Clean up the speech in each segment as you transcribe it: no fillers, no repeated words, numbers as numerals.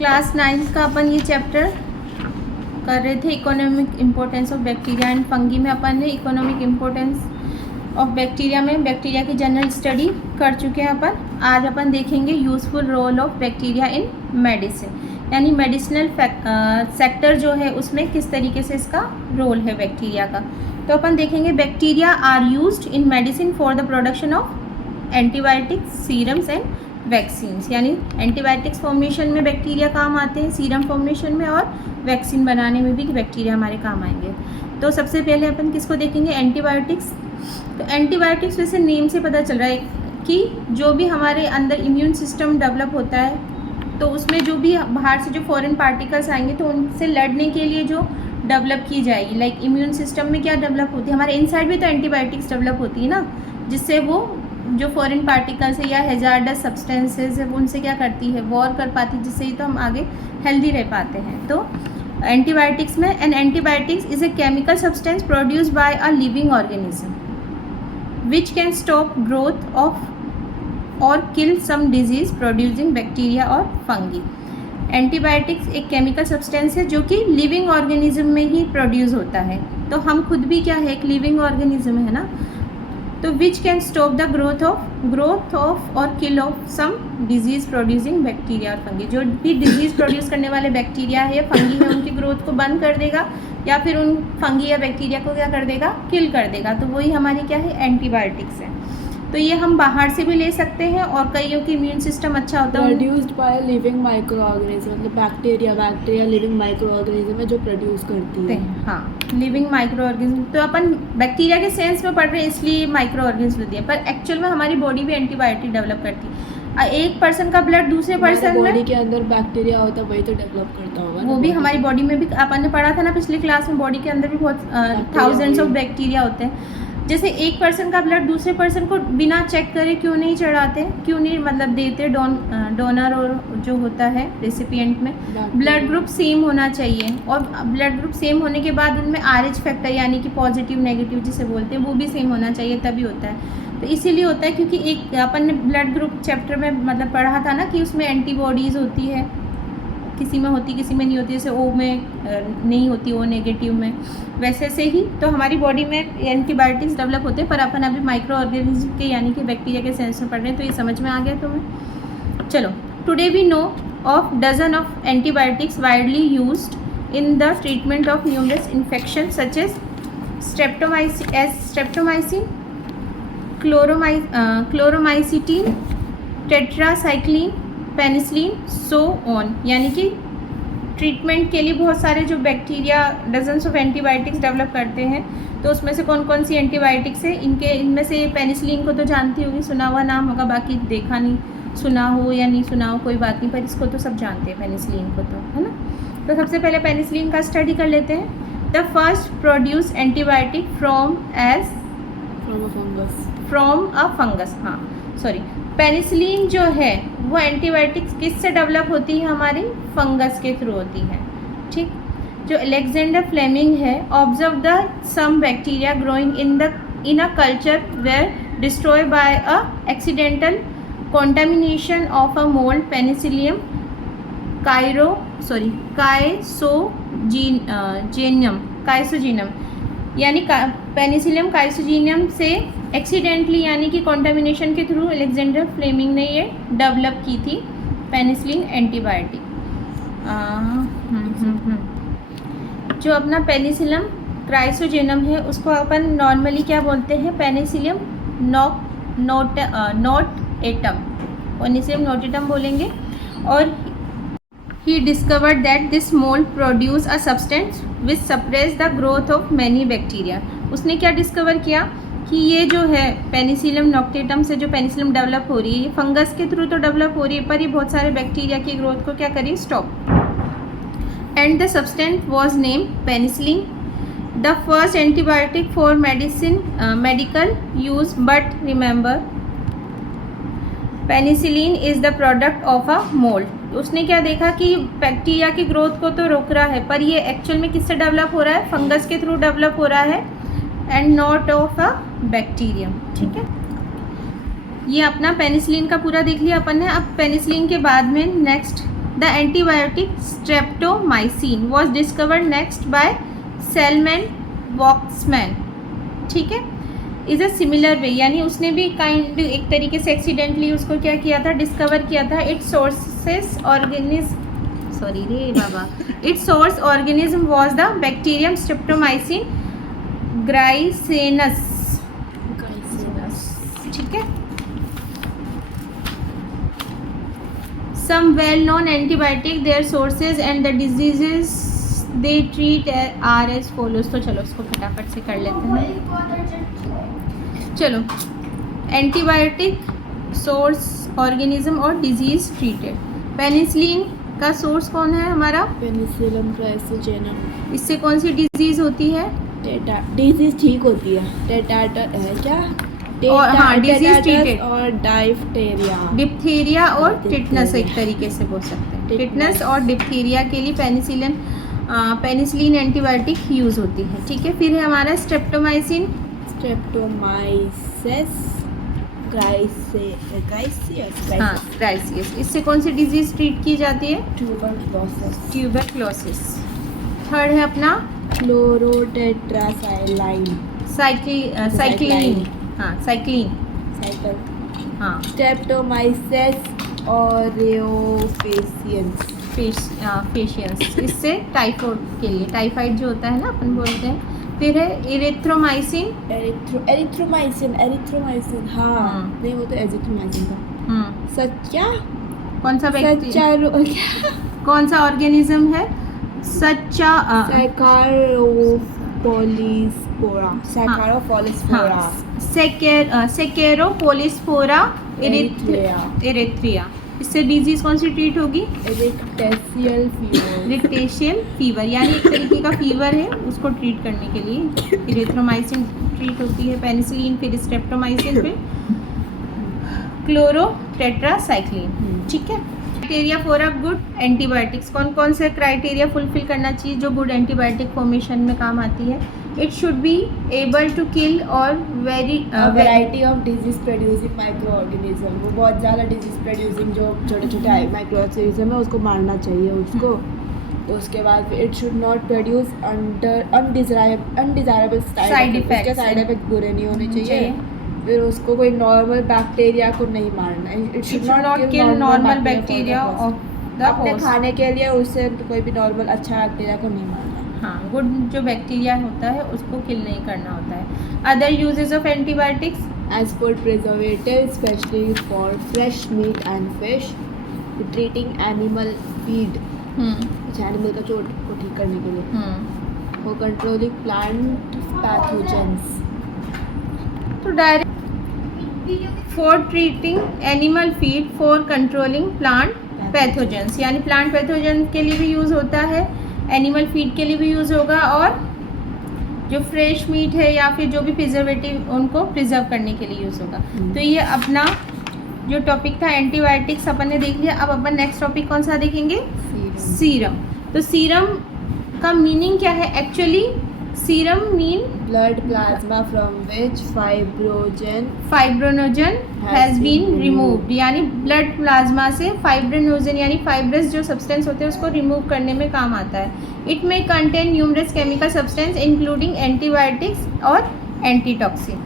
Class 9 का अपन ये chapter कर रहे थे, economic importance of bacteria and fungi में अपन ने इकोनॉमिक इम्पोर्टेंस ऑफ बैक्टीरिया में बैक्टीरिया की जनरल स्टडी कर चुके हैं अपन। आज अपन देखेंगे useful role of bacteria in medicine, यानी मेडिसिनल सेक्टर जो है उसमें किस तरीके से इसका रोल है बैक्टीरिया का। तो अपन देखेंगे bacteria are used in medicine for the production of antibiotics, serums and vaccines, यानी एंटीबायोटिक्स फॉर्मेशन में बैक्टीरिया काम आते हैं, सीरम फॉर्मेशन में, और वैक्सीन बनाने में भी बैक्टीरिया हमारे काम आएंगे। तो सबसे पहले अपन किसको देखेंगे, एंटीबायोटिक्स। तो एंटीबायोटिक्स वैसे नेम से पता चल रहा है कि जो भी हमारे अंदर इम्यून सिस्टम डेवलप होता है तो उसमें जो भी बाहर से जो फॉरेन पार्टिकल्स आएंगे तो उनसे लड़ने के लिए जो डेवलप की जाएगी, लाइक इम्यून सिस्टम में क्या डेवलप होती है, हमारे इनसाइड भी तो एंटीबायोटिक्स डेवलप होती है ना, जिससे वो जो फॉरेन पार्टिकल्स है या हैजार्डस सब्सटेंसेस है उनसे क्या करती है, वॉर कर पाती है, जिससे ही तो हम आगे हेल्दी रह पाते हैं। तो एंटीबायोटिक्स में, an antibiotics is a chemical substance produced by a living organism which can stop growth of और kill some disease producing bacteria और फंगी। एंटीबायोटिक्स एक केमिकल सब्सटेंस है जो कि लिविंग ऑर्गेनिज्म में ही प्रोड्यूस होता है। तो हम खुद भी क्या है, एक लिविंग ऑर्गेनिज्म है ना। तो which can stop the growth of और kill off some disease producing bacteria और फंगी। जो भी डिजीज प्रोड्यूस करने वाले बैक्टीरिया है या फंगी है उनकी ग्रोथ को बंद कर देगा या फिर उन फंगी या बैक्टीरिया को क्या कर देगा, किल कर देगा। तो वही हमारी क्या है, एंटीबायोटिक्स है। तो ये हम बाहर से भी ले सकते हैं और कईयों की इम्यून सिस्टम अच्छा होता है। Produced by living micro organism, मतलब बैक्टीरिया लिविंग माइक्रो ऑर्गेनिज्म है जो प्रोड्यूस करती है। हाँ, लिविंग माइक्रो ऑर्गेनिज्म। तो अपन बैक्टीरिया के सेंस में पढ़ रहे हैं इसलिए माइक्रो ऑर्गेनिज्म होती है, पर एक्चुअल में हमारी बॉडी भी एंटीबायोटिक डेवलप करती है। एक पर्सन का ब्लड दूसरे पर्सन में, बॉडी के अंदर बैक्टीरिया होता है वही तो डेवलप करता होगा, वो भी हमारी बॉडी में भी अपन ने पढ़ा था ना पिछली क्लास में, बॉडी के अंदर भी बहुत थाउजेंड्स ऑफ बैक्टीरिया होते हैं। जैसे एक पर्सन का ब्लड दूसरे पर्सन को बिना चेक करे क्यों नहीं चढ़ाते, क्यों नहीं मतलब देते, डोनर और जो होता है रेसिपिएंट में ब्लड ग्रुप सेम होना चाहिए, और ब्लड ग्रुप सेम होने के बाद उनमें RH फैक्टर यानी कि पॉजिटिव नेगेटिव जिसे बोलते हैं वो भी सेम होना चाहिए, तभी होता है। तो इसीलिए होता है क्योंकि एक अपन ने ब्लड ग्रुप चैप्टर में मतलब पढ़ा था ना कि उसमें एंटीबॉडीज़ होती है, किसी में होती किसी में नहीं होती, जैसे O में नहीं होती, O नेगेटिव में, वैसे से ही तो हमारी बॉडी में एंटीबायोटिक्स डेवलप होते हैं। पर अपन अभी माइक्रो ऑर्गेनिज्म के यानी कि बैक्टीरिया के सेंस में पढ़ रहे हैं, तो ये समझ में आ गया तुम्हें। चलो, today we know of dozen of antibiotics widely used in the treatment of numerous infection such as streptomycin, chloromycetin, tetracycline, penicillin, so on. यानी कि ट्रीटमेंट के लिए बहुत सारे जो bacteria dozens of antibiotics develop करते हैं। तो उसमें से कौन कौन सी एंटीबायोटिक्स है, इनमें से पेनिसिलिन को तो जानती होगी, सुना हुआ नाम होगा, बाकी देखा नहीं, सुना हो या नहीं सुना हो कोई बात नहीं, पर इसको तो सब जानते हैं पेनिसिलिन को, तो है ना। तो सबसे पहले पेनिसिलिन का स्टडी कर लेते हैं। The first produce antibiotic from a fungus. हाँ सॉरी, पेनिसिलिन जो है वो एंटीबायोटिक्स किससे डेवलप होती है, हमारी फंगस के थ्रू होती है। ठीक, जो अलेक्जेंडर फ्लेमिंग है observe the some bacteria growing in a culture were destroy by a accidental contamination of a mold Penicillium caesogenum, यानी पेनिसिलियम काइसोजीनियम से एक्सीडेंटली यानी कि कॉन्टामिनेशन के थ्रू अलेक्जेंडर फ्लेमिंग ने ये डेवलप की थी पेनिसिलिन एंटीबायोटिक। जो अपना पेनिसिलियम क्राइसोजेनम है उसको अपन नॉर्मली क्या बोलते हैं, पेनिसिलियम नोटेटम, पेनिसिलियम नोटेटम बोलेंगे। और he discovered that this mold produce a substance which suppress the growth of many bacteria। उसने क्या डिस्कवर किया कि ये जो है पेनिसिलियम नोक्टेटम से जो पेनिसिलियम डेवलप हो रही है, ये फंगस के थ्रू तो डेवलप हो रही है पर ये बहुत सारे बैक्टीरिया की ग्रोथ को क्या करिए, stop. And the substance was name penicillin, the first antibiotic for medical use. But remember penicillin is the product of a mould. उसने क्या देखा कि बैक्टीरिया की ग्रोथ को तो रोक रहा है पर ये एक्चुअल में किससे डेवलप हो रहा है, फंगस के थ्रू डेवलप हो रहा है, and not of a bacterium. ठीक है, ये अपना पेनिसिलिन का पूरा देख लिया अपन ने। अब पेनिसिलिन के बाद में next the antibiotic streptomycin was discovered next by Selman Waksman, ठीक है। इज़ अ सिमिलर वे, यानी उसने भी काइंड एक तरीके से एक्सीडेंटली उसको क्या किया था, डिस्कवर किया था। इट्स सोर्सेस ऑर्गेनिज्म, सॉरी रे बाबा, it's source organism was the bacterium streptomyces griseus, ठीक है। Some well-known antibiotic, their sources and the diseases they treat are as follows। तो चलो उसको फटाफट से कर लेते हैं। चलो, एंटीबायोटिक सोर्स ऑर्गेनिज्म और डिजीज ट्रीटेड। पेनिसिलिन का सोर्स कौन है हमारा? Penicillin chrysogenum. इससे कौन सी डिजीज होती है? डिजीज ठीक होती है, टेटाटर है क्या, और हाँ, डिजीज ट्रीटेड और डाइफ्थेरिया, डिप्थीरिया और टिटनस एक तरीके से बोल सकते हैं। टिटनस और डिप्थीरिया के लिए पेनिसिलिन एंटीबायोटिक यूज़ होती है, ठीक है। फिर है हमारा स्ट्रेप्टोमाइसिन, हाँ ग्राइसियस। इससे कौन सी डिजीज ट्रीट की जाती है? ट्यूबरक्लोसिस। थर्ड है अपना क्लोरोटेट्रासाइक्लिन, साइक्लिन, हाँ साइक्लिन, हाँ। स्ट्रेप्टोमाइसिस ऑरियोफेसियंस, फेशियंस, इससे टाइफाइड के लिए, टाइफाइड जो होता है ना अपन बोलते हैं। फिर है इरिथ्रोमाइसिन, एरिथ्रोमाइसिन, हाँ नहीं वो तो एजिथ्रोमाइसिन था। सच्चा कौन सा बैक्टीरिया, कौन सा ऑर्गेनिज्म है? सच्चा सेकेरोपोलिस्फोरा एरिथ्रिया। इससे डिजीज कौन सी ट्रीट होगी? इरिक्टेशियल फीवर, यानी एक तरीके का फीवर है, उसको ट्रीट करने के लिए इरिथ्रोमाइसिन ट्रीट होती है। पेनिसिलिन, फिर स्ट्रेप्टोमाइसिन, फिर क्लोरोटेट्रासाइक्लिन, ठीक है। Criteria for a good antibiotics, कौन कौन से क्राइटेरिया फुलफिल करना चाहिए जो गुड एंटीबायोटिक फॉर्मेशन में काम आती है? It should be able to kill or variety of disease producing micro organism, वो बहुत ज़्यादा डिजीज प्रोड्यूसिंग जो छोटे छोटे माइक्रो ऑर्गेनिज्म है उसको मारना चाहिए उसको। तो उसके बाद it should not produce undesirable side effect, side effect बुरे नहीं होने चाहिए। फिर उसको कोई नॉर्मल बैक्टीरिया को नहीं मारना, it should not kill normal bacteria of the अपने खाने के लिए, उससे कोई भी नॉर्मल अच्छा बैक्टीरिया को नहीं मारना। हाँ, गुड जो बैक्टीरिया होता है उसको किल नहीं करना होता है। Other uses of antibiotics as food preservative, specially for fresh meat and fish, treating animal feed, animal का चोट को ठीक करने के लिए, फॉर कंट्रोलिंग प्लांट पैथोजेंस, तो direct for treating animal feed for controlling plant pathogens, यानी प्लांट पैथोजन के लिए भी यूज़ होता है, एनिमल फीड के लिए भी यूज़ होगा, और जो फ्रेश मीट है या फिर जो भी प्रिजर्वेटिव उनको प्रिजर्व करने के लिए यूज़ होगा। तो ये अपना जो टॉपिक था एंटीबायोटिक्स अपन ने देख लिया। अब अपन नेक्स्ट टॉपिक कौन सा देखेंगे? सीरम। तो सीरम का मीनिंग क्या है actually? Serum mean blood plasma from which fibrinogen has been removed, यानी ब्लड प्लाज्मा से फाइब्रोनोजन यानी फाइब्रस जो सब्सटेंस होते हैं उसको रिमूव करने में काम आता है। इट में contain numerous chemical substance including antibiotics और एंटीटॉक्सिन।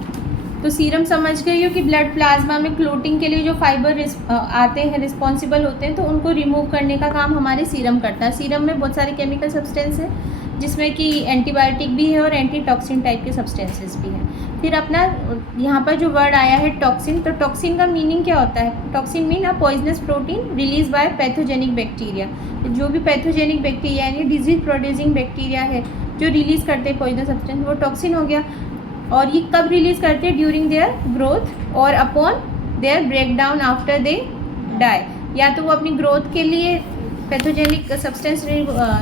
तो सीरम समझ गए हो कि ब्लड प्लाज्मा में क्लोटिंग के लिए जो फाइबर आते हैं, रिस्पॉन्सिबल होते हैं, तो उनको रिमूव करने का काम हमारे सीरम करता है। सीरम में बहुत सारे केमिकल सब्सटेंस है जिसमें कि एंटीबायोटिक भी है और एंटीटॉक्सिन टाइप के सब्सटेंसेस भी हैं। फिर अपना यहाँ पर जो वर्ड आया है टॉक्सिन, तो टॉक्सिन का मीनिंग क्या होता है? Toxin mean a poisonous protein release by pathogenic bacteria. जो भी पैथोजेनिक बैक्टीरिया यानी डिजीज प्रोड्यूसिंग बैक्टीरिया है जो रिलीज़ करते हैं पॉइजनस सब्सटेंस, वो टॉक्सिन हो गया। और ये कब रिलीज़ करते हैं? ड्यूरिंग देयर ग्रोथ और upon their breakdown after they die. या तो वो अपनी ग्रोथ के लिए पैथोजेनिक सब्सटेंस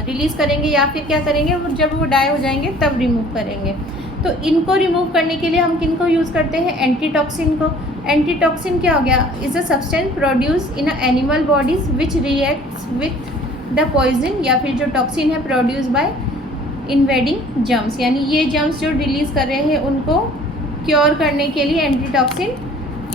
रिलीज़ करेंगे या फिर क्या करेंगे, वो जब वो डाई हो जाएंगे तब रिमूव करेंगे। तो इनको रिमूव करने के लिए हम किन को यूज़ करते हैं? एंटीटॉक्सिन को। एंटीटॉक्सिन क्या हो गया? Is a substance produce in a animal bodies which reacts with the poison, या फिर जो टॉक्सिन है प्रोड्यूस बाय इन्वेडिंग जर्म्स, यानी ये जर्म्स जो रिलीज़ कर रहे हैं उनको क्योर करने के लिए एंटीटॉक्सिन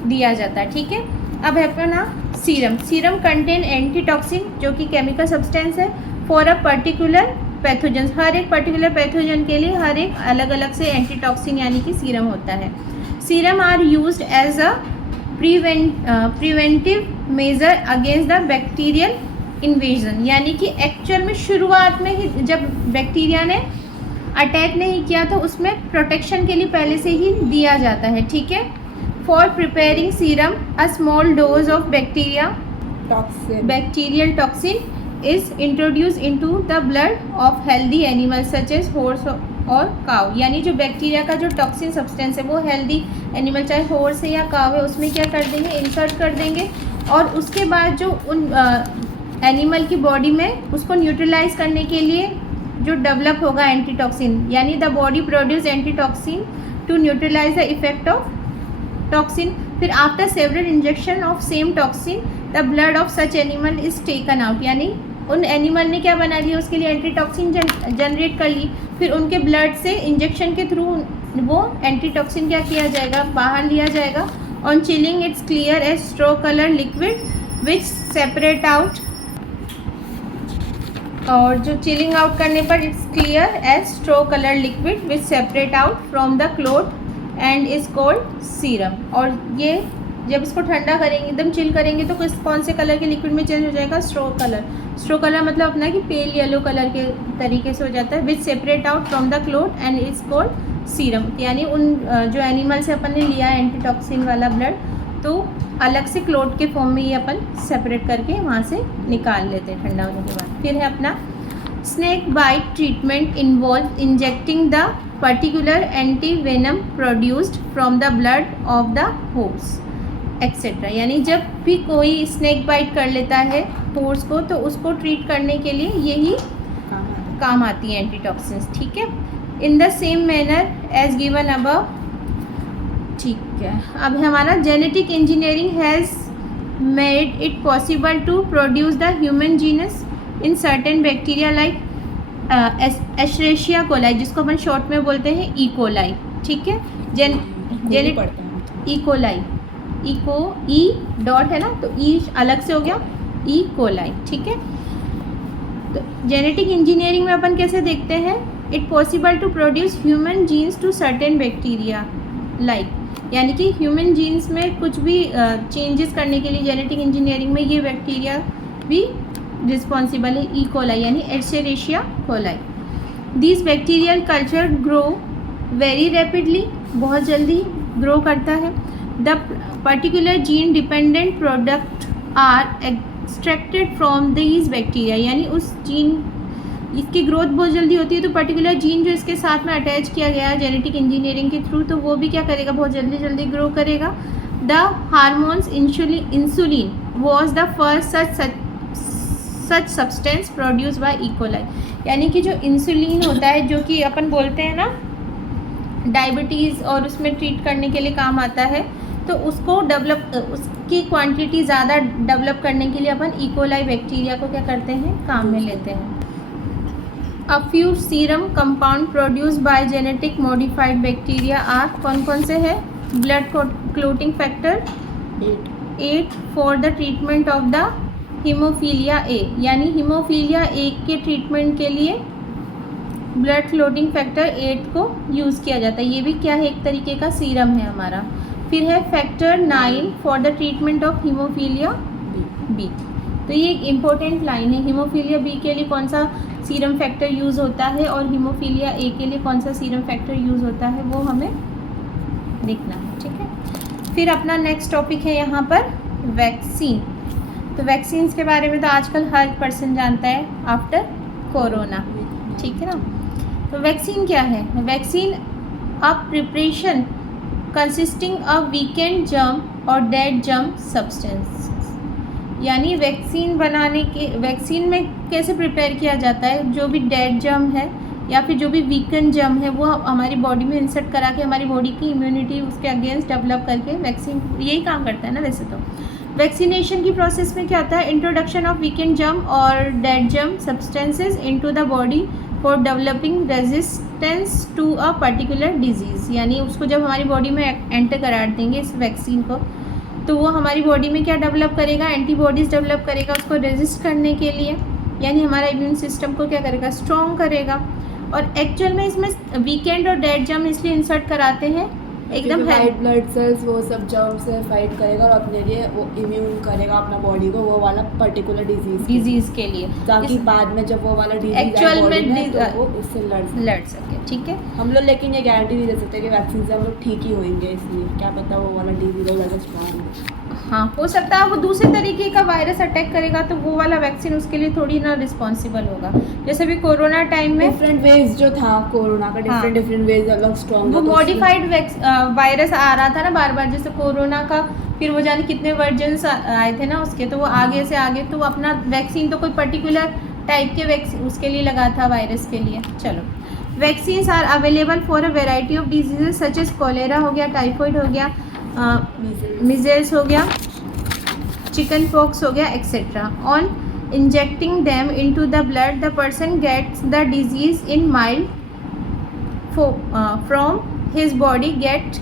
दिया जाता है। ठीक है, अब है अपना सीरम। सीरम कंटेन एंटीटॉक्सिन जो कि केमिकल सब्सटेंस है फॉर अ पर्टिकुलर पैथोजन। हर एक पर्टिकुलर पैथोजन के लिए हर एक अलग अलग से एंटीटॉक्सिन यानी कि सीरम होता है। Serum are used as a preventive measure against the bacterial invasion, यानी कि एक्चुअल में शुरुआत में ही जब बैक्टीरिया ने अटैक नहीं किया तो उसमें प्रोटेक्शन के लिए पहले से ही दिया जाता है, ठीक है। For preparing serum a small dose of bacterial toxin is introduce into the blood of healthy animals such as horse और काव, यानी जो बैक्टीरिया का जो टॉक्सिन सब्सटेंस है वो हेल्दी एनिमल चाहे हॉर्स है या काव है उसमें क्या कर देंगे, इंसर्ट कर देंगे, और उसके बाद जो उन एनिमल की बॉडी में उसको न्यूट्रलाइज करने के लिए जो डेवलप होगा एंटीटॉक्सिन, यानी the body produce antitoxin to neutralize the effect of toxin. फिर after several injection of same toxin the blood of such animal is taken out, यानी उन एनिमल ने क्या बना लिया, उसके लिए एंटीटॉक्सिन जनरेट कर ली, फिर उनके ब्लड से इंजेक्शन के थ्रू वो एंटीटॉक्सिन क्या किया जाएगा, बाहर लिया जाएगा। On chilling it's clear as straw colour liquid which separate out, और जो चिलिंग आउट करने पर it's clear as straw colour liquid which separate out from the clot and is called serum. और ये जब इसको ठंडा करेंगे, एकदम चिल करेंगे तो कौन से कलर के लिक्विड में चेंज हो जाएगा, स्ट्रो कलर। स्ट्रो कलर मतलब अपना कि पेल येलो कलर के तरीके से हो जाता है। विच separate out from the clot and is called serum, यानी उन जो एनिमल से अपन ने लिया एंटीटॉक्सिन वाला ब्लड तो अलग से क्लोथ के फॉर्म में ये अपन सेपरेट करके वहाँ से निकाल लेते हैं ठंडा होने के बाद। फिर है अपना snake bite treatment involve injecting the particular anti venom produced from the blood of the horse etcetera, यानी जब भी कोई स्नेक बाइट कर लेता है हॉर्स को तो उसको ट्रीट करने के लिए यही काम आती है एंटीटॉक्सिन्स, ठीक है। In the same manner as given above, ठीक है। अब हमारा genetic engineering has made it possible to produce the human genes in certain bacteria like Escherichia coli, जिसको अपन शॉर्ट में बोलते हैं ई कोलाई, ठीक है। ई कोलाई, इको ई डॉट है ना तो ई अलग से हो गया ई कोलाई, ठीक है। तो जेनेटिक इंजीनियरिंग में अपन कैसे देखते हैं, it possible to produce human genes to certain bacteria like, यानी कि ह्यूमन जीन्स में कुछ भी चेंजेस करने के लिए जेनेटिक इंजीनियरिंग में ये बैक्टीरिया भी रिस्पॉन्सिबल है, ई कोलाई यानी Escherichia coli. This bacterial culture grow very rapidly, बहुत जल्दी ग्रो करता है। The particular gene dependent product are extracted from these bacteria, यानी उस जीन इसकी ग्रोथ बहुत जल्दी होती है तो पर्टिकुलर जीन जो इसके साथ में अटैच किया गया है जेनेटिक इंजीनियरिंग के थ्रू तो वो भी क्या करेगा, बहुत जल्दी ग्रो करेगा। The hormones insulin was the first such substance produce by E coli, यानी कि जो इंसुलिन होता है जो कि अपन बोलते हैं ना डायबिटीज़ और उसमें ट्रीट करने के लिए काम आता है, तो उसको उसकी क्वांटिटी ज़्यादा डेवलप करने के लिए अपन ई कोलाई बैक्टीरिया को क्या करते हैं, काम में लेते हैं। A few serum compound produce by genetic modified bacteria are, कौन कौन से है, blood clotting factor 8 for the treatment of the haemophilia A, यानी हीमोफीलिया ए के ट्रीटमेंट के लिए ब्लड क्लोटिंग फैक्टर 8 को यूज़ किया जाता है, ये भी क्या है, एक तरीके का सीरम है हमारा। फिर है factor 9 for the treatment of haemophilia B, तो ये एक इम्पोर्टेंट लाइन है, हीमोफीलिया बी के लिए कौन सा सीरम फैक्टर यूज़ होता है और हीमोफीलिया ए के लिए कौन सा सीरम फैक्टर यूज़ होता है वो हमें देखना है, ठीक है। फिर अपना नेक्स्ट टॉपिक है यहाँ पर वैक्सीन। तो वैक्सीन्स के बारे में तो आजकल हर पर्सन जानता है आफ्टर कोरोना, ठीक है ना। तो वैक्सीन क्या है, vaccine a preparation consisting of weakened germ और डेड जर्म सब्सटेंस, यानी वैक्सीन बनाने के वैक्सीन में कैसे प्रिपेयर किया जाता है, जो भी डेड जर्म है या फिर जो भी वीकेंड जर्म है वो हमारी बॉडी में इंसर्ट करा के हमारी बॉडी की इम्यूनिटी उसके अगेंस्ट डेवलप करके वैक्सीन यही काम करता है ना। वैसे तो वैक्सीनेशन की प्रोसेस में क्या होता है, इंट्रोडक्शन ऑफ वीकेंड जर्म और dead germ substances into the body for developing resistance to a particular disease, यानी उसको जब हमारी बॉडी में एंटर करा देंगे इस वैक्सीन को तो वो हमारी बॉडी में क्या डेवलप करेगा, एंटीबॉडीज़ डेवलप करेगा उसको रेजिस्ट करने के लिए, यानी हमारा इम्यून सिस्टम को क्या करेगा, स्ट्रॉन्ग करेगा। और एक्चुअल में इसमें वीकेंड और डेड जर्म इसलिए इंसर्ट कराते हैं एकदम वाइट ब्लड सेल्स वो सब जर्म से फाइट करेगा और अपने लिए वो इम्यून करेगा अपना बॉडी को वो वाला पर्टिकुलर डिजीज के लिए, ताकि बाद में जब वो वाला डिजीज एक्चुअल में तो वो उससे लड़ सके। ठीक है, हम लोग लेकिन ये गारंटी नहीं दे सकते कि वैक्सीन से हम लोग ठीक ही होंगे, इसलिए क्या पता वो वाला डिजीज और ज़्यादा स्ट्रॉन्ग। हाँ हो सकता है वो दूसरे तरीके का वायरस अटैक करेगा तो वो वाला वैक्सीन उसके लिए थोड़ी ना रिस्पॉन्सिबल होगा। जैसे भी कोरोना टाइम में डिफरेंट वेज जो था कोरोना का, हाँ, डिफरेंट वेज अलग स्ट्रॉन्ग, वो मॉडिफाइड वायरस आ रहा था ना बार बार, जैसे कोरोना का फिर वो जाने कितने वर्जन्स आए थे ना उसके, तो वो आगे से आगे तो अपना वैक्सीन तो कोई पर्टिकुलर टाइप के वैक्सीन उसके लिए लगा था वायरस के लिए। चलो, vaccines are available for a variety of diseases such as cholera हो गया, टाइफाइड हो गया, मीजल्स हो गया, चिकन पॉक्स हो गया etcetera. On injecting them into the blood the person gets the disease in mild from his body get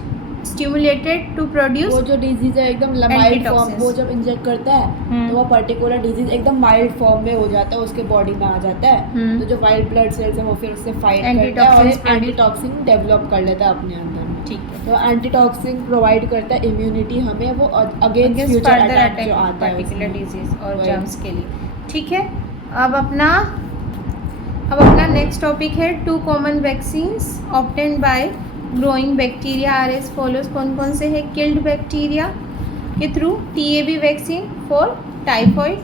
stimulated to produce वो जो डिजीज है एकदम माइल्ड फॉर्म, Antitoxins। वो जब इंजेक्ट करता है तो वो पर्टिकुलर डिजीज एकदम माइल्ड फॉर्म में हो जाता है, उसके बॉडी में आ जाता है। तो जो वाइट ब्लड सेल्स है वो फिर उससे फाइट करता है और एंटीटॉक्सिन डेवलप कर लेता है अपने अंदर। ठीक है, तो एंटीटॉक्सिन प्रोवाइड करता है इम्यूनिटी हमें, वो अगेंस्ट फ्यूचर अटैक जो आता है पर्टिकुलर डिजीज और Right। जर्म्स के लिए। ठीक है, अब अपना नेक्स्ट टॉपिक है 2 common vaccines obtained by growing bacteria are as follows. कौन कौन से है? किल्ड बैक्टीरिया के through TAB vaccine for typhoid,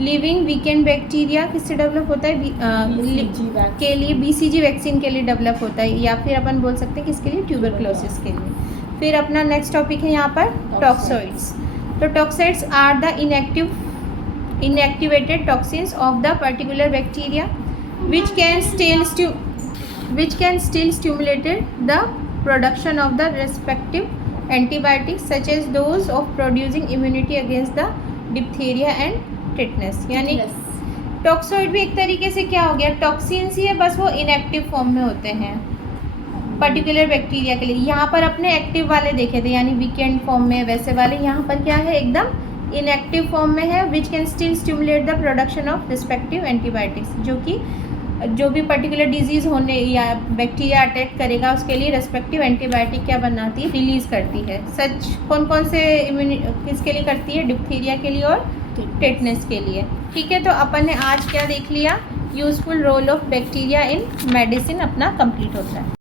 living weakened bacteria किससे डेवलप होता है के लिए, बीसीजी वैक्सीन के लिए डेवलप होता है, या फिर अपन बोल सकते हैं किसके लिए, ट्यूबरक्लोसिस के लिए। फिर अपना नेक्स्ट टॉपिक है यहाँ पर टॉक्सोइड्स। तो toxoids are the inactivated toxins of the particular bacteria which can still stimulate the production of the respective antibiotics such as those of producing immunity against the diphtheria and tetanus। यानी toxoid भी एक तरीके से क्या हो गया, toxins ही है, बस वो इनएक्टिव फॉर्म में होते हैं पर्टिकुलर बैक्टीरिया के लिए। यहाँ पर अपने एक्टिव वाले देखे थे यानी वीकेंड फॉर्म में, वैसे वाले यहाँ पर क्या है, एकदम इनएक्टिव फॉर्म में है, which can still stimulate the production of respective antibiotics, जो कि जो भी पर्टिकुलर डिजीज़ होने या बैक्टीरिया अटैक करेगा उसके लिए रेस्पेक्टिव एंटीबायोटिक क्या बनाती है, रिलीज़ करती है। सच कौन कौन से किसके लिए करती है, डिप्थीरिया के लिए और टेटनस के लिए। ठीक है, तो अपन ने आज क्या देख लिया, useful role of bacteria in medicine अपना कंप्लीट होता है।